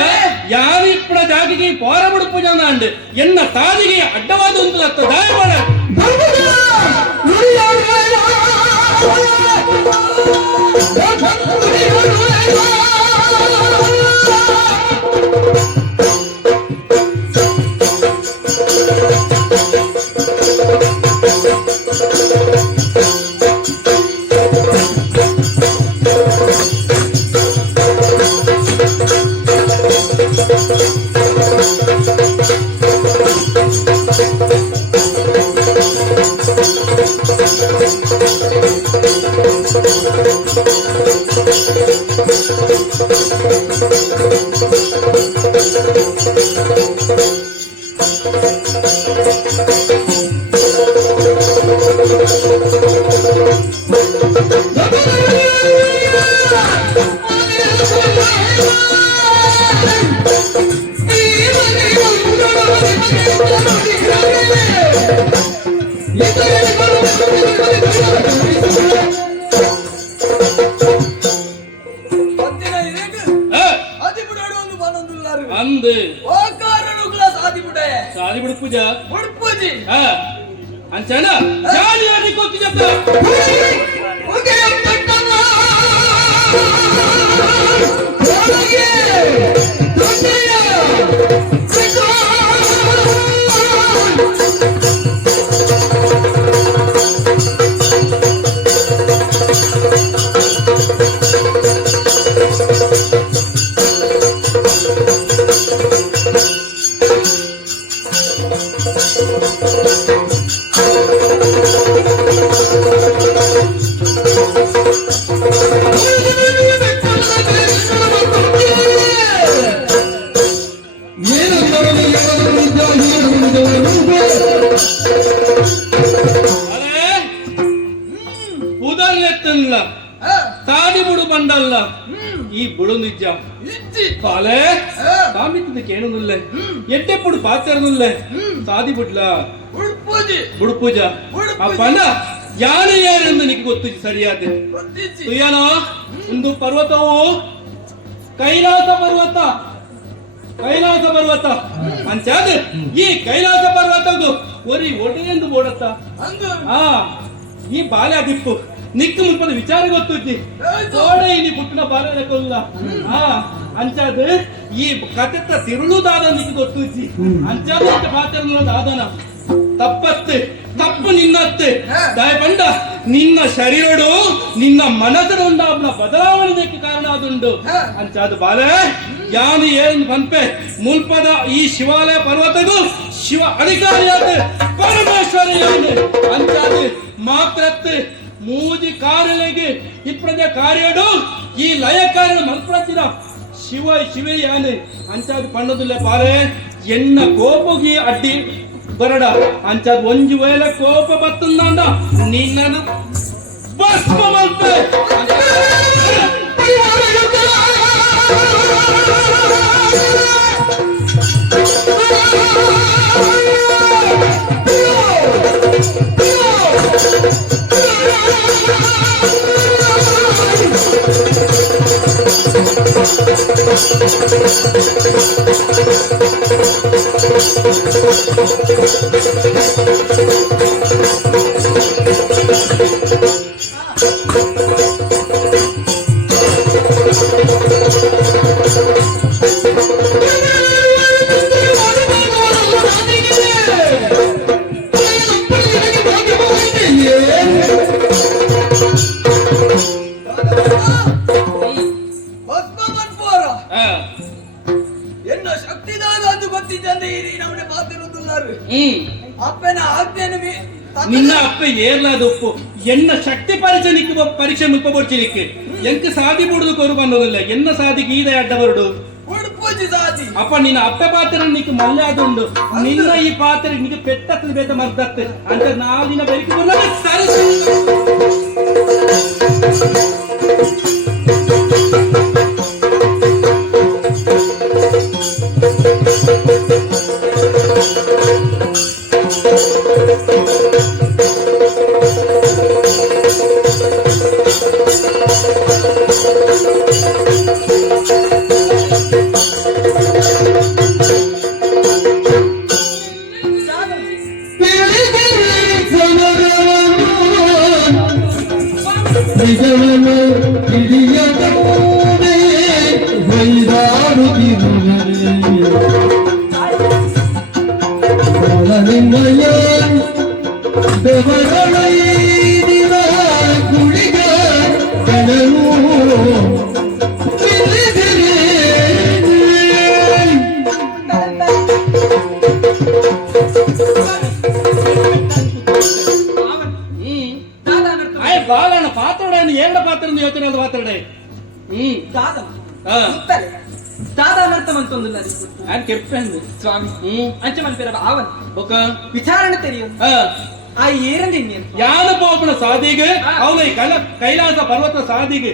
ಯಾರು ಇಪ್ಪಡ ಜಾಗಿಗೆ ಪೋರ ಬಿಡುಪು ಜನ ಅಂಡ್ ಎನ್ನ ತಾದಿಗೆ ಅಡ್ಡವಾದ ಒಂದು ಅತ್ತ ದಾಯ ಮಾಡ ಅಂದು ಓಕಾರನುಗಳ ಸಾಧಿಬಿಡೆ ಸಾದಿಬಿಡು ಪೂಜಾ ಮುಡ್ಪೂಜಿ ಅಂಚನ ಜಾಲಿ ಆಡಿ ಕೊತ್ತಿ ಜಪ್ಪ ಸಾದಿಬುಡು ಬಂಡಲ್ಲ ಈ ಬುಡು ನಿಜ ಕಾಲೇ ಕಾಮಿತದ ಕೇಳುನುಲ್ಲೆ ಎಟ್ಟೆಪ್ಪುಡು ಪಾತ್ರನುಲ್ಲೆ ಸಾದಿಬುಡ್ಲ ಬುಡು ಪೂಜ ಅಪ್ಪನ ಯಾರು ಯಾರೆಂದು ನಿಕ್ಕೆ ಗೊತ್ತು ಸರಿಯಾದ ಏನೋ ಒಂದು ಪರ್ವತವು ಕೈಲಾಸ ಪರ್ವತ ಅಂಚಾದ ಈ ಕೈಲಾಸ ಪರ್ವತದ್ದು ಒರಿ ಒಡೆಯೆಂದು ಓಡತ್ತ ಈ ಬಾಲ್ಯ ದಿಪ್ಪು ನಿಕ್ಕು ಮುಲ್ಪದ ವಿಚಾರ ಗೊತ್ತುಜ್ಜಿ ತೋಡೆ ಇಲ್ಲಿ ಪುಟ್ಟಿನ ಬಾಲ್ಯ ಕೊಲ್ಲ ಅಂಚಾದ ಈ ಕತೆತ್ತ ತಿರುಳುದಾದ ನಿಕ್ಕೆ ಗೊತ್ತುಜ್ಜಿ ಅಂಚಾದ ಪಾತ್ರ ದಾದನ ತಪ್ಪು ನಿನ್ನತ್ತೆ ದಾಯ ಬಂಡ ನಿನ್ನ ಶರೀರಡು ನಿನ್ನ ಮನಸ್ಸು ಬದಲಾವಣೆಗೆ ಕಾರಣ ಅದುಂಡು ಅಂಚಾದ ಬಾಲೆ ಯಾನು ಏನು ಪಂಪೆ ಮುಲ್ಪದ ಈ ಶಿವಾಲಯ ಪರ್ವತಗೂ ಶಿವ ಅಧಿಕಾರಿಯಾದ ಪರಮೇಶ್ವರ ಯಾನು ಅಂಚಾದ ಮಾತ್ರತ್ತೆ ಮೂಜಿ ಕಾರ್ಯಲೆಗೆ ಇಪ್ಪದ ಕಾರ್ಯಡು ಈ ಲಯ ಕಾರ್ಯ ಮಲ್ಪತ್ತಿನ ಶಿವಯಾನೆ ಅಂಚಾದ ಪಣ್ಣದುಲ್ಲೆ ಪಾರೆ ಎನ್ನ ಕೋಪಗಿ ಅಡ್ಡಿ ಬರಡ ಅಂಚಾದ ಒಂಜು ವೇಳೆ ಕೋಪ ಬತ್ತಂದ ನಿನ್ನನ್ನು ಭಸ್ಮ ಮಲ್ಪೆ ನಿನ್ನ ಅಪ್ಪ ಏರ್ಲಾದೊಪ್ಪು ಎನ್ನ ಶಕ್ತಿ ಪರೀಕ್ಷೆ ಮುಪ್ಪಬೊಡ್ಚಿಲಿಕ್ಕೆ ಎಂಕ ಸಾಧಿ ಬಿಡುದು ಕೊರು ಬಂದೋದಿಲ್ಲ ಎನ್ನ ಸಾಧಿಗೆ ಈದ ಅಡ್ಡ ಬರಡು ಅಪ್ಪ ನಿನ್ನ ಅಪ್ಪ ಪಾತ್ರ ನಿಕ್ಕೆ ಮಲ್ಯಾದುಂಡು ನಿನ್ನ ಈ ಪಾತ್ರ ನಿಕ್ಕೆ ಪೆಟ್ಟತ್ತು ಬೇತ ಮರ್ದತ್ತೆ ಅಂತ ನಾವಿನ ಬೈಕ್ ಸರಿ ಬಾಲನ ಪಾತ್ರೋಡ ಏನು ಏನ ಪಾತ್ರ ಯೋಚನೆ ಅದು ಮಾತಾಡೆ ದಾದ ಹಾ ಗೊತ್ತಲ್ಲ ದಾದ ಅನರ್ಥಂ ಅಂತ ಒಂದು ನಾನು ಕೆಪ್ಪಂದು ಸ್ವಾಮಿ ಅಂಚ ಮಲ್ಪೇರ ಆವನ್ ಒಕ್ಕ ವಿಚಾರಣೆ ತೆರೆಯು ಹಾ ಆ ಏರಂದಿ ನೀನು ಯಾನ ಪೋಪನ ಸಾದಿಗೆ ಅವನ ಕೈಲಾಸ ಪರ್ವತ ಸಾದಿಗೆ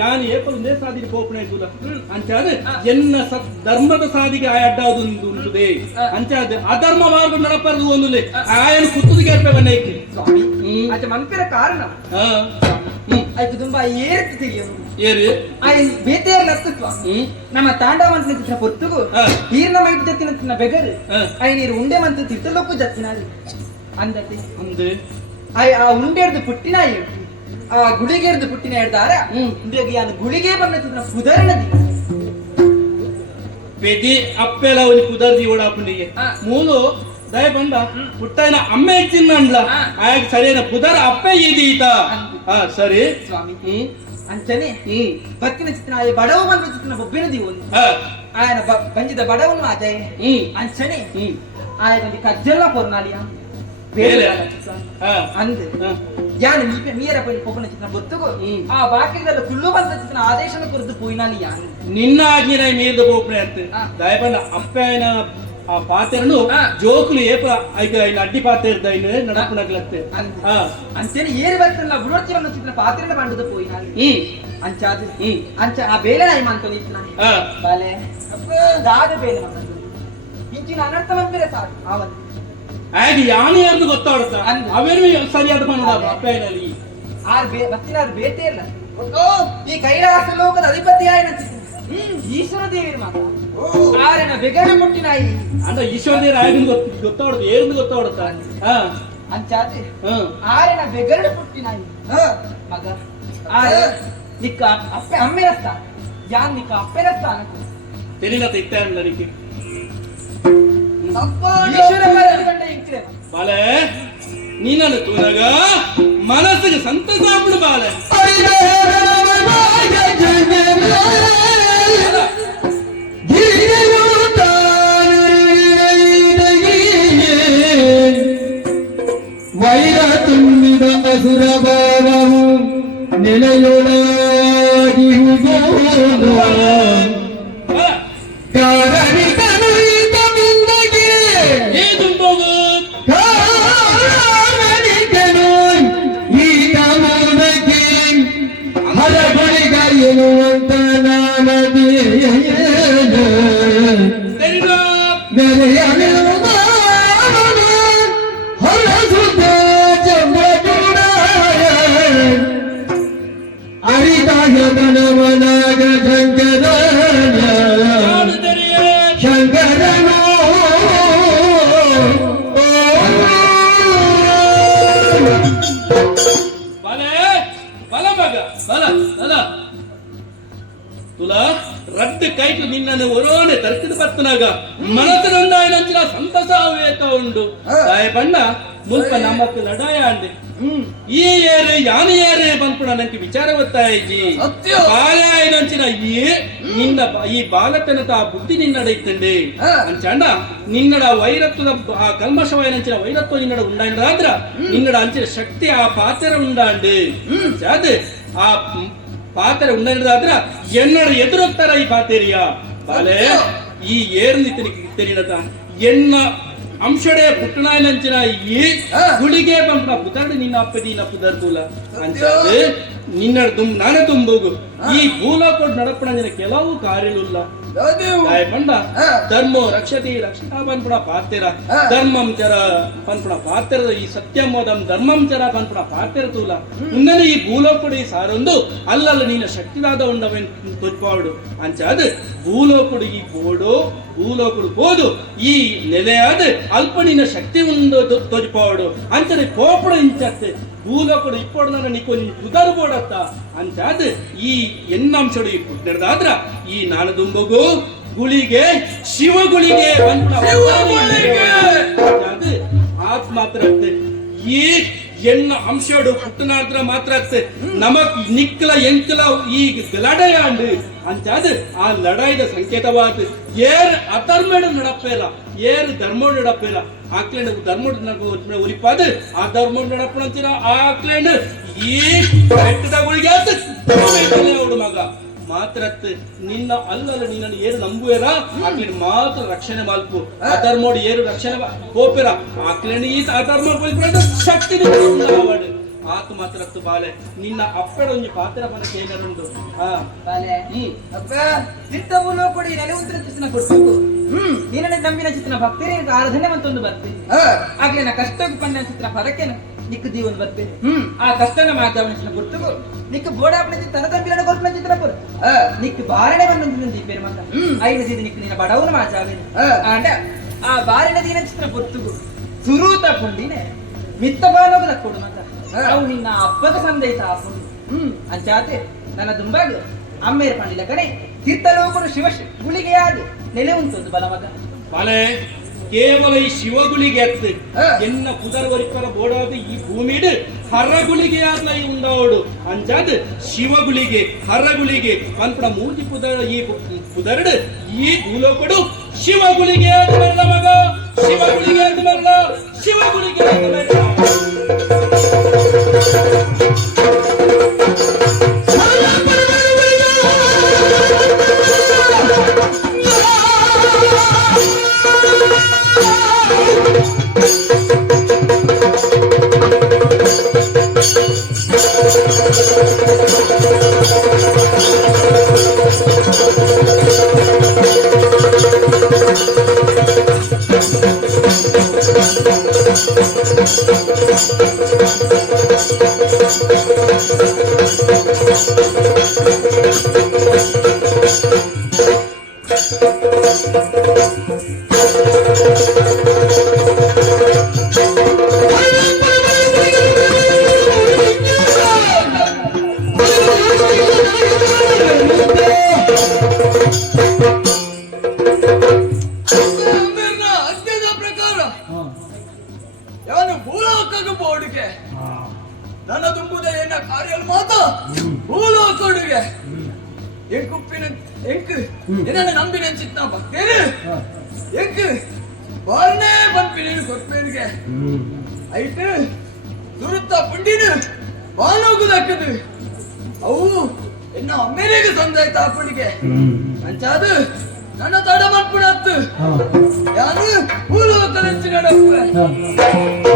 ಯಾನ್ ಏಪ ಒಂದೇ ಸಾದಿಗೆ ಪೋಪನ ಇದ್ದುಲ್ಲ ಅಂಚಾದ ಎನ್ನ ಧರ್ಮದ ಸಾದಿಗೆ ಆ ಅಡ್ಡಾದು ಉಂಟುದೆ ಅಂಚಾದ ಅಧರ್ಮ ಮಾರ್ಗ ನಡಪರದು ಒಂದುಲೆ ಆಯನ ಕುತ್ತದ ಗೆರ್ಪೆ ಬಂದೈತಿ ಸ್ವಾಮಿ ಅಂಚ ಮಲ್ಪೇರ ಕಾರಣ ಹಾ ಆಯ್ತು ತುಂಬಾ ಏರ್ತಿ ತೆರೆಯು ಏರಿ ఆయన బేతేర్ లత్తత్వ ನಮ್ಮ ತಾಂಡವಂತ ತಿನ್ನ ಪೊತ್ತುಗು ಈರ್ನ ಮೈಟ್ ಜತ್ತಿನ ಬೆಗರು ఆయన ಇರು ಉಂಡೆ ಮಂತ ತಿತ್ತಲೊಕ್ಕು ಜತ್ತಿನಾರು ಅಂದತೆ ಅಂದೆ ಆ ಉಂಡೆರ್ದು ಪುಟ್ಟಿನ ಹೇಳ್ತಿ ಆ ಗುಳಿಗೆರ್ದು ಪುಟ್ಟಿನ ಹೇಳ್ದಾರ ಇಂದಿಗೆ ಯಾನು ಗುಳಿಗೆ ಬಂದಿನ ಕುದರಣದಿ ಪೆದಿ ಅಪ್ಪೆಲ ಒಂದು ಕುದರ್ದಿ ಓಡಾಪುಂಡಿಗೆ ಮೂಲು ದಯ ಬಂದ ಪುಟ್ಟನ ಅಮ್ಮೆ ಹೆಚ್ಚಿನ ಅಂಡ್ಲ ಆಗ ಸರಿಯನ ಕುದರ ಅಪ್ಪೆ ಈದೀತ ಸರಿ ಸ್ವಾಮಿ ಅಂಚನೆ ಬತ್ತಿನ ಚಿತ್ರ ಬಡವ ಬಂದ ಚಿತ್ರ ಬೊಬ್ಬಿನದಿ ಒಂದು ఆయన ಬಂಜಿದ ಬಡವನು ಅಜಯ್ ಅಂಚನೆ ఆయన ಕಜ್ಜಲ್ಲ ಪೊರ್ನಾಲಿಯ ಅಂದ್ ಯಾನ್ ಮೀರ ಪೈಲಿ ಪೊಪ್ಪನ ಚಿತ್ರ ಬೊತ್ತುಗು ಆ ಬಾಕಿಗಲ್ಲ ಕುಳ್ಳು ಬಂದ ಚಿತ್ರ ಆದೇಶನ ಕುರಿತು ಪೋಯಿನಾಲಿ ಯಾನ್ ನಿನ್ನ ಆಜ್ಞೆ ಮೀರಿದ ಪೋಪನೆ ಅಂತ ದಯಪಂಡ ಅಪ್ಪನ ಆ ಪಾತ್ರೆನು ಜೋಕುಲು ಏಪ ಐಕ ಅಡ್ಡಿ ಪಾತ್ರೆ ಇರ್ದಾಯಿನ ನಡಪಣಗ್ಲತ್ತೆ ಅಂಚನೆ ಏರಿ ಬರ್ತಲ್ಲ ಬುಡೋಚಿರನ್ನ ಚಿತ್ರ ಪಾತ್ರೆನ ಬಂಡದ ಪೋಯಿನಾಲಿ ಅಂಚಾದ ಅಂಚ ಆ ಬೇಲೆ ನಾಯಿ ಮಾಂತ ನಿಂತ ಬಾಲೆ ದಾದ ಬೇಲೆ ಮಾಂತ ಇಂಚಿನ ಅನರ್ಥ ಬಂದರೆ ಸಾಕು ಆವತ್ತು ಆಗಿ ಯಾನು ಯಾರ್ದು ಗೊತ್ತಾಡುತ್ತ ಅವೇನು ಸರಿಯಾದ ಮಾಡೋದ ಅಪ್ಪನಲ್ಲಿ ಬತ್ತಿನಾರು ಬೇಟೆ ಇಲ್ಲ ಈ ಕೈಲಾಸ ಲೋಕದ ಅಧಿಪತಿ ಆಯ್ನ ಈಶ್ವರ ದೇವಿರ ಮಾತ್ರ ಆರನ ಬೆಗಡೆ ಮುಟ್ಟಿನಾಯಿ ಅಂದ ಈಶ್ವರ ದೇವರ ಆಯ್ನ ಗೊತ್ತಾಡುದು ಏನು ಗೊತ್ತಾಡುತ್ತ ಅಂಚಾದೆ ಆರನ ಬೆಗಡೆ ಮುಟ್ಟಿನಾಯಿ ಮಗ ಆರ ನಿಕ್ಕ ಅಪ್ಪೆ ಅಮ್ಮೆ ರಸ್ತ ಯಾನ್ ನಿಕ್ಕ ಅಪ್ಪೆ ರಸ್ತ ಅನಕು ತೆಲಿನ ತೆತ್ತ ನನಗೆ ಬಾಲೆ ನೀನನ್ನು ತೂನಗ ಮನಸ್ಸಿಗೆ ಸಂತಸ ಆಗ್ಬಿಡು ಬಾಲೆ ವೈರ ತುಂಬಿದ ಅಸುರ ಭಾವವು ನೆಲೆಯೊಳಗಿ ಕಾರಣಿಕನು ಈತ ಮುಂದಗೆ ಕಾರಣಿಕನು ಈತ ಮುಂದಗೆ ಹರಗುಳಿಗ ಎನ್ನುವಂತ ನಾನದಿ ಹೊರಸುತ್ತ ಚಂದ್ರಚೂಡ ಅರಿತಾಗನವನಾಗ ಶಂಕರನು ಬಾಲೆ ಬಲ ಮಗ ಬಲ ಬಲ ತುಲಾ ರದ್ದು ಕೈಟು ನಿನ್ನನ್ನು ಒರೋನೆ ತರ್ಕಿದ ಬರ್ತನಾಗ ಮನಸ್ಸಿನೊಂದಾಯಿನಂಚಿನ ಸಂತಸ ಅವೇತ ಉಂಡು ತಾಯ ಬಣ್ಣ ಮುಲ್ಪ ನಮ್ಮಕ್ಕೆ ಲಡಾಯ ಅಂಡೆ ಈ ಏರೆ ಯಾನು ಏರೆ ಬಂದ್ಪುಣ ನಂಗೆ ವಿಚಾರ ಗೊತ್ತಾಯಿಜಿ ಬಾಲಾಯಿನಂಚಿನ ನಿನ್ನ ಈ ಬಾಲತನದ ಆ ಬುದ್ಧಿ ನಿನ್ನಡೈತಂಡೆ ಅಂಚಂಡ ನಿನ್ನಡ ವೈರತ್ವದ ಆ ಕಲ್ಮಶವಾಯಿನಂಚಿನ ವೈರತ್ವ ನಿನ್ನಡ ಉಂಡಾಂಡ್ರಾದ್ರ ನಿನ್ನಡ ಅಂಚಿನ ಶಕ್ತಿ ಆ ಪಾತ್ರ ಉಂಡಾಂಡೆ ಅದೇ ಆ ಪಾತ್ರೆ ಉಂಡಾದ್ರ ಎನ್ನಡ ಎದುರೋಗ್ತಾರ ಈ ಪಾತೇರಿಯ ಬಾಲೆ ಈ ಏರ್ನಿ ತೆರಿನದ ಎನ್ನ ಅಂಶಡೆ ಪುಟ್ಟನಾಯನಂಚಿನ ಈ ಗುಳಿಗೆ ಬಂಪ ಪುತರ್ಡು ನಿನ್ನ ಅಪ್ಪದಿ ನ ಪುದರ್ಕೂಲ ಅಂಚದೆ ನಿನ್ನ ನಾನ ತುಂಬೋಗು ಈ ಭೂಲೋಕ ನಡಪಣ ಕೆಲವು ಕಾರ್ಯಲುಲ್ಲ ಬಂಡ ಧರ್ಮೋ ರಕ್ಷತಿ ರಕ್ಷತಾ ಪನ್ಪುಣ ಪಾತೆರ ಧರ್ಮಂ ಚರ ಪನ್ಪುಣ ಪಾತೆರದ ಈ ಸತ್ಯಮೋದಂ ಧರ್ಮಂ ಚರ ಪನ್ಪುಣ ಪಾತೆರ ತೂಲ ಉನ್ನನೆ ಈ ಭೂಲೋಕುಡಿ ಸಾರೊಂದು ಅಲ್ಲಲ್ಲ ನಿನ್ನ ಶಕ್ತಿವಾದ ಉಂಡವೆನ್ ತೊಚ್ಪಾಡು ಅಂಚಾದ ಭೂಲೋಕುಡು ಈ ಬೋಡು ಭೂಲೋಕುಡು ಬೋದು ಈ ನೆಲೆಯಾದ ಅಲ್ಪ ನಿನ್ನ ಶಕ್ತಿ ಉಂಡು ತೊಚ್ಪಾಡು ಅಂಚನೆ ಕೋಪಡ ಇಂಚತ್ತೆ ಭೂಲೋಕುಡು ಇಪ್ಪೊಡನ ನಿಕ್ಕೊ ನೀ ಕುದರು ಬೋಡತ್ತ ಅಂಚಾದ ಈ ಎನ್ನಂಶಡು ಈ ಪುಟ್ನದಾದ್ರ ಈ ನಾನು ದುಂಬಗು ಗುಳಿಗೆ ಶಿವಗುಳಿಗೆ ಮಾತ್ರ ಈ ಎನ್ನ ಅಂಶಡು ಪುಟ್ಟನಾದ್ರ ಮಾತ್ರ ನಮಕ್ ನಿಕ್ಕಲ ಎಂಕಲ ಈ ಲಡಾಯಾಂಡು ಅಂಚಾದ ಆ ಲಡಾಯಿದ ಸಂಕೇತವಾದ ಏರ್ ಅಧರ್ಮಡ ನಡಪೇರ ಏರ್ ಧರ್ಮ ನಡಪೇರ ಆಕ್ಲೇಂಡ್ ಧರ್ಮ ಉರಿಪಾದ ಆ ಧರ್ಮ ನಡಪಣಂಚಿನ ಆಕ್ಲೇಂಡ್ ಈ ಬೆಟ್ಟದ ಗುಳಿಗೆ ಆತ ಅವಡು ಮಗ ಮಾತ್ರತ್ ನಿನ್ನ ಅಲ್ಲಲ್ಲ ನಿನ್ನನ್ನು ಏನು ನಂಬುವೆರ ಆಕ್ಲಿನ ಮಾತ್ರ ರಕ್ಷಣೆ ಮಾಲ್ಪು ಅಧರ್ಮೋಡು ಏರು ರಕ್ಷಣೆ ಹೋಪೆರ ಆಕ್ಲಿನ ಈ ಅಧರ್ಮ ಶಕ್ತಿ ಅವಡು ಆತು ಮಾತ್ರತ್ತು ಬಾಲೆ ನಿನ್ನ ಅಪ್ಪಡ ಒಂದು ಪಾತ್ರ ಮನ ಕೇನರುಂಡು ಬಾಲೆ ಅಪ್ಪ ಚಿತ್ತಬುಲು ಕೊಡಿ ನೆಲೆ ಉತ್ತರ ಚಿತ್ತನ ಕೊಟ್ಟು ನೀನ ನಂಬಿನ ಚಿತ್ತನ ಭಕ್ತಿರೇ ಆರಾಧನೆ ಮಂತೊಂದು ಬರ್ತೀನಿ ಆಗ್ಲೇ ನಾ ಕಷ್ಟಕ್ಕೆ ಪಂಡ ಚಿತ್ರ ಪದಕ್ಕೆ ನಿಕ್ಕು ಜೀವನ ಬರ್ತೀನಿ ಆ ಕಷ್ಟನ ಮಾತಾವನ ಕೊಟ್ಟು ನಿಕ್ಕು ಬೋಡಾಪಣ ತನ ತಂಬಿನ ಕೊರ್ಪಣ ಚಿತ್ರ ಪುರ ನಿಕ್ಕು ಬಾರಣೆ ಬಂದು ದೀಪೇರು ಮತ ಐದು ಸೀದಿ ನಿಕ್ಕು ನಿನ್ನ ಬಡವನ ಮಾಚಾವೆ ಅಂಡ ಆ ಬಾರಿನ ದಿನ ಚಿತ್ರ ಪೊತ್ತುಗು ಸುರೂತ ಪುಂಡಿನೇ ಮಿತ್ತ ಬಾಲೋಗದ ಕೊಡು ಮತ ಅವು ನಿನ್ನ ಅಪ್ಪದ ಸಂದೇಶ ಆಪುಂಡು ಅಂಚಾತೆ ನನ್ನ ದುಂಬಾಗ ಅಮ್ಮೇರ್ ಪಂಡಿಲ ಕಣೆ ತೀರ್ಥಲೋಕರು ಶಿವ ಗುಳಿಗೆಯಾದು ನೆಲೆ ಉಂಟು ಬಲಮಗ ಬಾಲೆ ಕೇವಲ ಈ ಶಿವಗುಳಿಗೆ ಎತ್ತು ಎನ್ನ ಪುದರ್ವರಿಕರ ಬೋಡಾದ ಈ ಭೂಮಿಡು ಹರಗುಳಿಗೆಯಾದ ಈ ಉಂಡಾವಡು ಅಂಚಾದ ಶಿವಗುಳಿಗೆ ಹರಗುಳಿಗೆ ಪಂಪಡ ಮೂರ್ತಿ ಪುದರ ಈ ಪುದರ್ಡು ಈ ಭೂಲೋಕಡು ಶಿವಗುಳಿಗೆ ಆದ ಬರಲ ಮಗ ಶಿವಗುಳಿಗೆ ಆದ ಬರಲ ಶಿವಗುಳಿಗೆ ಆದ ಬರಲ ನನ್ನ ತುಂಬುದ ಏನ ಕಾರ್ಯ ಮಾತ ಭೂಲೋಕಡುಗೆ ಎಂಕುಪ್ಪಿನ ಎಂಕು ಏನನ್ನ ನಂಬಿನ ಚಿತ್ತ ಭಕ್ತೇನೆ ಎಂಕು ಬಾರ್ನೇ ಬಂಪಿನ ಕೊರ್ಪೇನಿಗೆ ಐತೆ ದುರುತ್ತ ಪುಂಡಿನ ಬಾನೋಗುದಕ್ಕದು ಅವು ಎನ್ನ ಅಮ್ಮೇರಿಗೆ ತಂದಾಯ್ತ ಅಪ್ಪನಿಗೆ ಅಂಚಾದು ನನ್ನ ತಡ ಮನ್ಪುಡತ್ತು ಯಾರು ಭೂಲೋಕ ನೆಂಚು ನಡಪ್ಪೆ